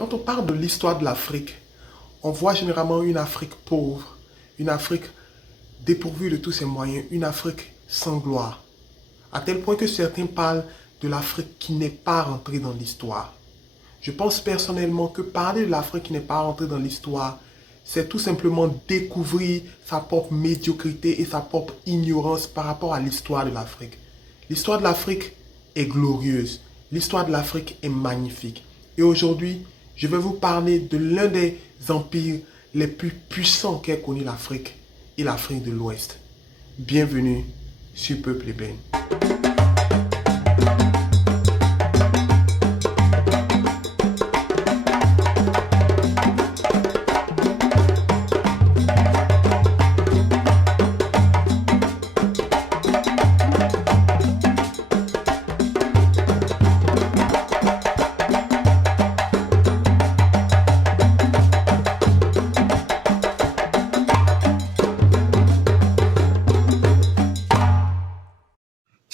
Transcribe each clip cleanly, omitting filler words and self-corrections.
Quand on parle de l'histoire de l'Afrique, on voit généralement une Afrique pauvre, une Afrique dépourvue de tous ses moyens, une Afrique sans gloire. À tel point que certains parlent de l'Afrique qui n'est pas rentrée dans l'histoire. Je pense personnellement que parler de l'Afrique qui n'est pas rentrée dans l'histoire, c'est tout simplement découvrir sa propre médiocrité et sa propre ignorance par rapport à l'histoire de l'Afrique. L'histoire de l'Afrique est glorieuse. L'histoire de l'Afrique est magnifique. Et aujourd'hui, je vais vous parler de l'un des empires les plus puissants qu'ait connu l'Afrique et l'Afrique de l'Ouest. Bienvenue sur Peuple Ébène.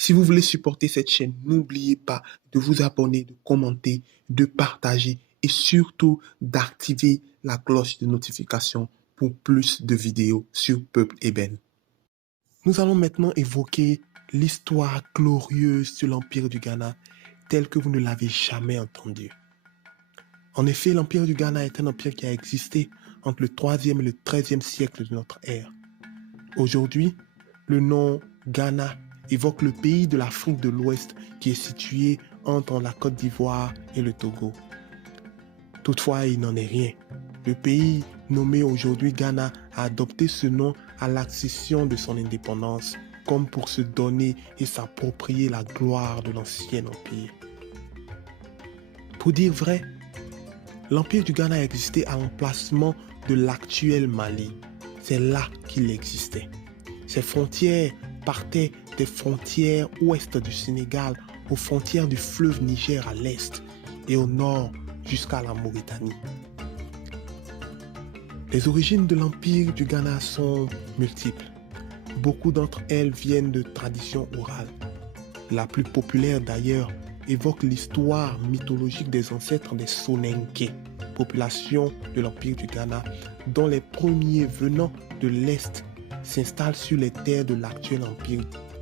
Si vous voulez supporter cette chaîne, n'oubliez pas de vous abonner, de commenter, de partager et surtout d'activer la cloche de notification pour plus de vidéos sur Peuple Ébène. Nous allons maintenant évoquer l'histoire glorieuse de l'Empire du Ghana telle que vous ne l'avez jamais entendue. En effet, l'Empire du Ghana est un empire qui a existé entre le 3e et le 13e siècle de notre ère. Aujourd'hui, le nom Ghana évoque le pays de l'Afrique de l'Ouest qui est situé entre la Côte d'Ivoire et le Togo. Toutefois, il n'en est rien. Le pays nommé aujourd'hui Ghana a adopté ce nom à l'accession de son indépendance, comme pour se donner et s'approprier la gloire de l'ancien empire. Pour dire vrai, l'empire du Ghana existait à l'emplacement de l'actuel Mali. C'est là qu'il existait. Ses frontières partaient des frontières ouest du Sénégal aux frontières du fleuve Niger à l'est et au nord jusqu'à la Mauritanie. Les origines de l'empire du Ghana sont multiples. Beaucoup d'entre elles viennent de traditions orales. La plus populaire d'ailleurs évoque l'histoire mythologique des ancêtres des Soninké, population de l'empire du Ghana, dont les premiers venant de l'est s'installent sur les terres de l'actuel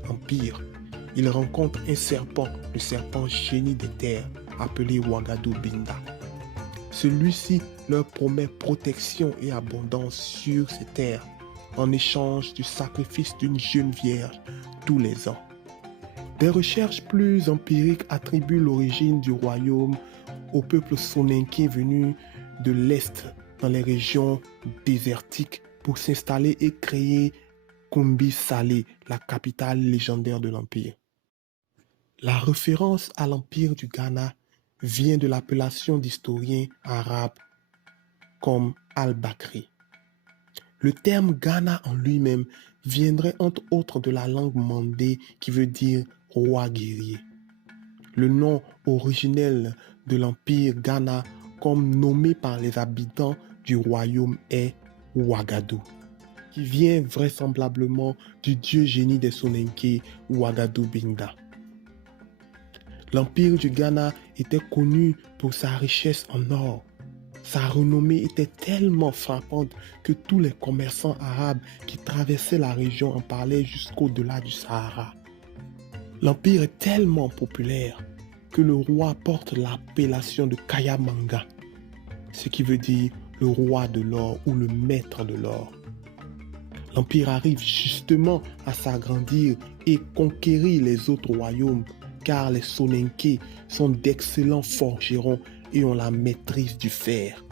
empire. Ils rencontrent un serpent, le serpent génie des terres, appelé Ouagadou Binda. Celui-ci leur promet protection et abondance sur ces terres, en échange du sacrifice d'une jeune vierge tous les ans. Des recherches plus empiriques attribuent l'origine du royaume au peuple soninké venu de l'Est dans les régions désertiques pour s'installer et créer Kumbi Salé, la capitale légendaire de l'empire. La référence à l'empire du Ghana vient de l'appellation d'historiens arabes comme Al-Bakri. Le terme Ghana en lui-même viendrait entre autres de la langue mandé qui veut dire roi guerrier. Le nom originel de l'empire Ghana, comme nommé par les habitants du royaume, est Ouagadou, qui vient vraisemblablement du dieu génie des Soninké, Ouagadou Binda. L'empire du Ghana était connu pour sa richesse en or. Sa renommée était tellement frappante que tous les commerçants arabes qui traversaient la région en parlaient jusqu'au-delà du Sahara. L'empire est tellement populaire que le roi porte l'appellation de Kayamanga, ce qui veut dire le roi de l'or ou le maître de l'or. L'empire arrive justement à s'agrandir et conquérir les autres royaumes, car les Soninké sont d'excellents forgerons et ont la maîtrise du fer.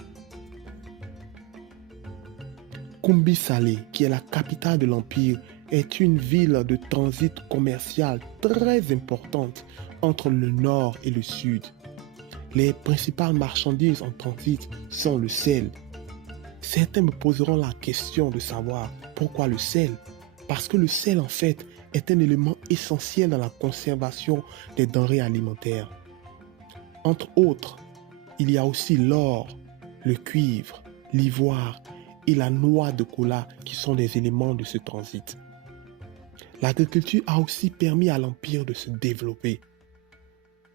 Kumbi Salé, qui est la capitale de l'empire, est une ville de transit commercial très importante entre le nord et le sud. Les principales marchandises en transit sont le sel. Certains me poseront la question de savoir pourquoi le sel. Parce que le sel en fait est un élément essentiel dans la conservation des denrées alimentaires. Entre autres, il y a aussi l'or, le cuivre, l'ivoire et la noix de cola qui sont des éléments de ce transit. L'agriculture a aussi permis à l'empire de se développer.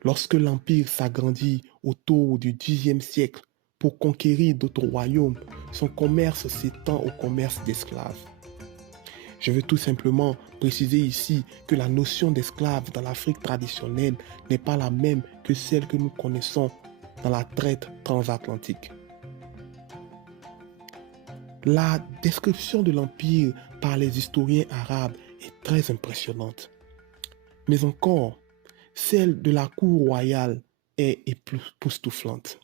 Lorsque l'empire s'agrandit autour du Xe siècle, pour conquérir d'autres royaumes, son commerce s'étend au commerce d'esclaves. Je veux tout simplement préciser ici que la notion d'esclave dans l'Afrique traditionnelle n'est pas la même que celle que nous connaissons dans la traite transatlantique. La description de l'Empire par les historiens arabes est très impressionnante. Mais encore, celle de la cour royale est époustouflante.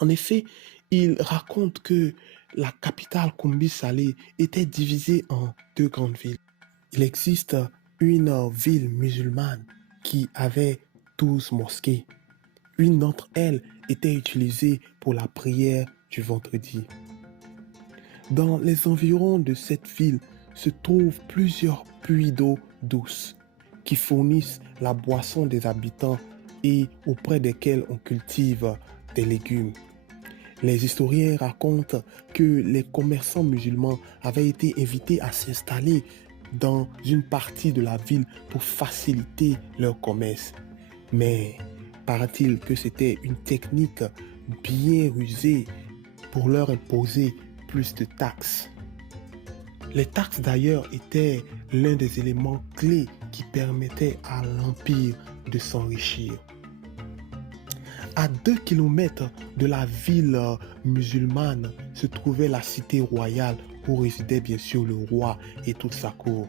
En effet, il raconte que la capitale Kumbi Saleh était divisée en deux grandes villes. Il existe une ville musulmane qui avait 12 mosquées. Une d'entre elles était utilisée pour la prière du vendredi. Dans les environs de cette ville se trouvent plusieurs puits d'eau douce qui fournissent la boisson des habitants et auprès desquels on cultive des légumes. Les historiens racontent que les commerçants musulmans avaient été invités à s'installer dans une partie de la ville pour faciliter leur commerce. Mais paraît-il que c'était une technique bien rusée pour leur imposer plus de taxes. Les taxes d'ailleurs étaient l'un des éléments clés qui permettaient à l'Empire de s'enrichir. À 2 kilomètres de la ville musulmane se trouvait la cité royale où résidait bien sûr le roi et toute sa cour.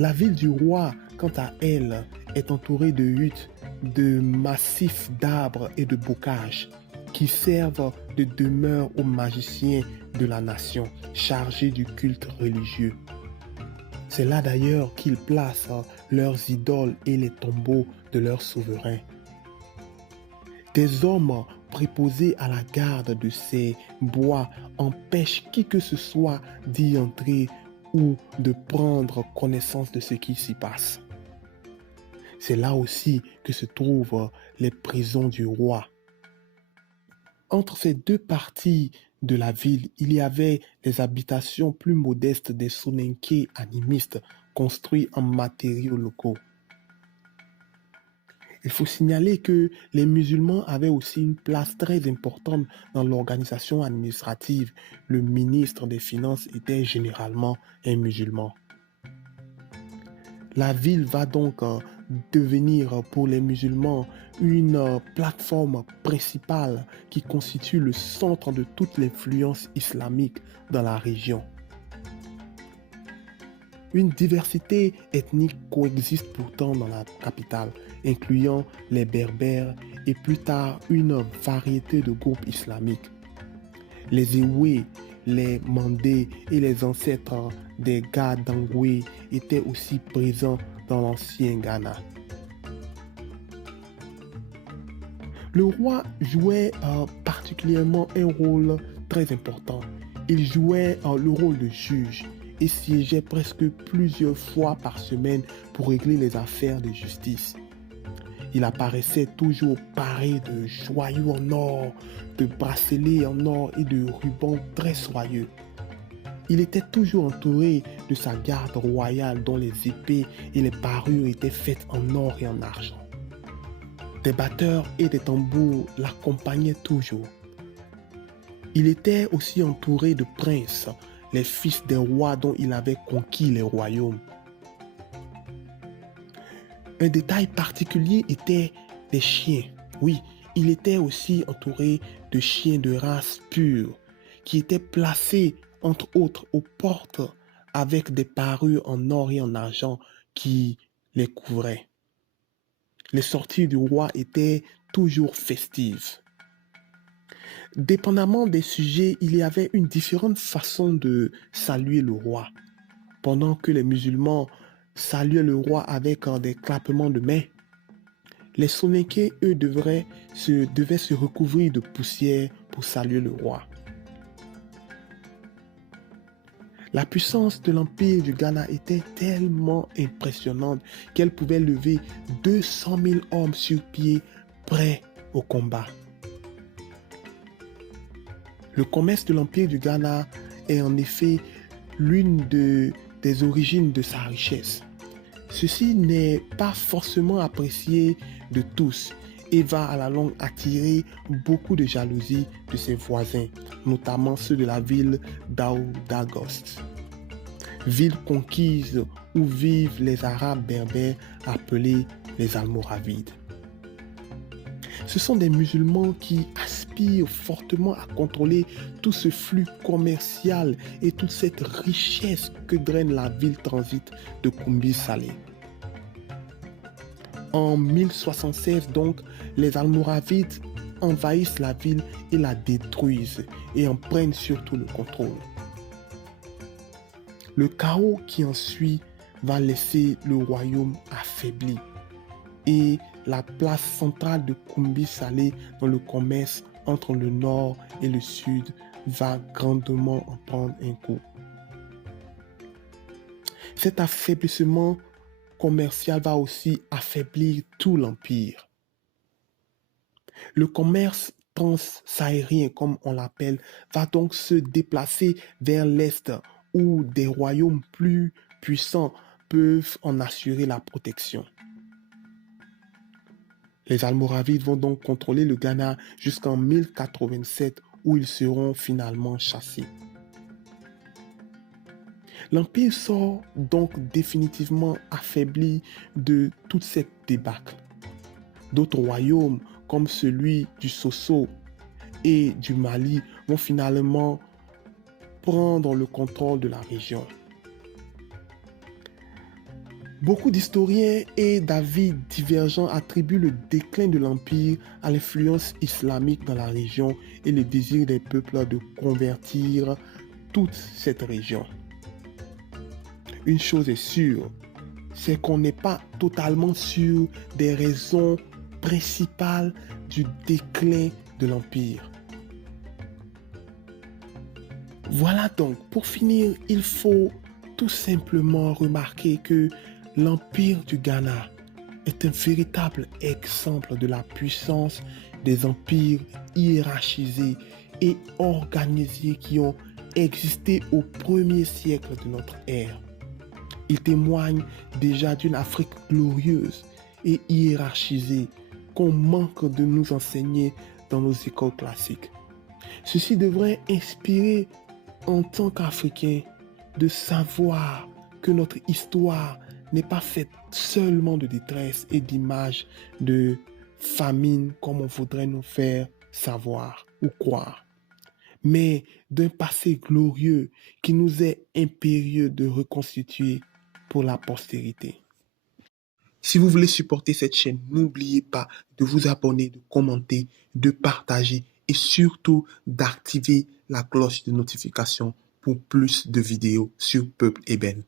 La ville du roi, quant à elle, est entourée de huttes, de massifs d'arbres et de bocages qui servent de demeure aux magiciens de la nation chargés du culte religieux. C'est là d'ailleurs qu'ils placent leurs idoles et les tombeaux de leurs souverains. Des hommes préposés à la garde de ces bois empêchent qui que ce soit d'y entrer ou de prendre connaissance de ce qui s'y passe. C'est là aussi que se trouvent les prisons du roi. Entre ces deux parties de la ville, il y avait les habitations plus modestes des Soninké animistes construits en matériaux locaux. Il faut signaler que les musulmans avaient aussi une place très importante dans l'organisation administrative. Le ministre des Finances était généralement un musulman. La ville va donc devenir pour les musulmans une plateforme principale qui constitue le centre de toute l'influence islamique dans la région. Une diversité ethnique coexiste pourtant dans la capitale, incluant les Berbères et plus tard une variété de groupes islamiques. Les Ewe, les Mandés et les ancêtres des Gadangwe étaient aussi présents dans l'ancien Ghana. Le roi jouait particulièrement un rôle très important. Il jouait le rôle de juge et siégeait presque plusieurs fois par semaine pour régler les affaires de justice. Il apparaissait toujours paré de joyaux en or, de bracelets en or et de rubans très soyeux. Il était toujours entouré de sa garde royale dont les épées et les parures étaient faites en or et en argent. Des batteurs et des tambours l'accompagnaient toujours. Il était aussi entouré de princes, les fils des rois dont il avait conquis les royaumes. Un détail particulier était les chiens. Oui, il était aussi entouré de chiens de race pure qui étaient placés, entre autres, aux portes avec des parures en or et en argent qui les couvraient. Les sorties du roi étaient toujours festives. Dépendamment des sujets, il y avait une différente façon de saluer le roi. Pendant que les musulmans saluaient le roi avec des clappements de mains, les Soninké, eux, devaient se recouvrir de poussière pour saluer le roi. La puissance de l'Empire du Ghana était tellement impressionnante qu'elle pouvait lever 200 000 hommes sur pied prêts au combat. Le commerce de l'Empire du Ghana est en effet l'une des origines de sa richesse. Ceci n'est pas forcément apprécié de tous et va à la longue attirer beaucoup de jalousie de ses voisins, notamment ceux de la ville d'Aoudaghost, ville conquise où vivent les Arabes berbères appelés les Almoravides. Ce sont des musulmans qui aspirent fortement à contrôler tout ce flux commercial et toute cette richesse que draine la ville transit de Koumbi Salé. En 1076 donc, les Almoravides envahissent la ville et la détruisent et en prennent surtout le contrôle. Le chaos qui ensuit va laisser le royaume affaibli et la place centrale de Koumbi Salé dans le commerce entre le nord et le sud va grandement en prendre un coup. Cet affaiblissement commercial va aussi affaiblir tout l'empire. Le commerce transsahérien, comme on l'appelle, va donc se déplacer vers l'est où des royaumes plus puissants peuvent en assurer la protection. Les Almoravides vont donc contrôler le Ghana jusqu'en 1087 où ils seront finalement chassés. L'Empire sort donc définitivement affaibli de toute cette débâcle. D'autres royaumes, comme celui du Sosso et du Mali, vont finalement prendre le contrôle de la région. Beaucoup d'historiens et d'avis divergents attribuent le déclin de l'Empire à l'influence islamique dans la région et le désir des peuples de convertir toute cette région. Une chose est sûre, c'est qu'on n'est pas totalement sûr des raisons principales du déclin de l'Empire. Voilà donc, pour finir, il faut tout simplement remarquer que l'Empire du Ghana est un véritable exemple de la puissance des empires hiérarchisés et organisés qui ont existé au premier siècle de notre ère. Il témoigne déjà d'une Afrique glorieuse et hiérarchisée qu'on manque de nous enseigner dans nos écoles classiques. Ceci devrait inspirer en tant qu'Africains de savoir que notre histoire n'est pas faite seulement de détresse et d'images de famine comme on voudrait nous faire savoir ou croire, mais d'un passé glorieux qui nous est impérieux de reconstituer pour la postérité. Si vous voulez supporter cette chaîne, n'oubliez pas de vous abonner, de commenter, de partager et surtout d'activer la cloche de notification pour plus de vidéos sur Peuple Eben.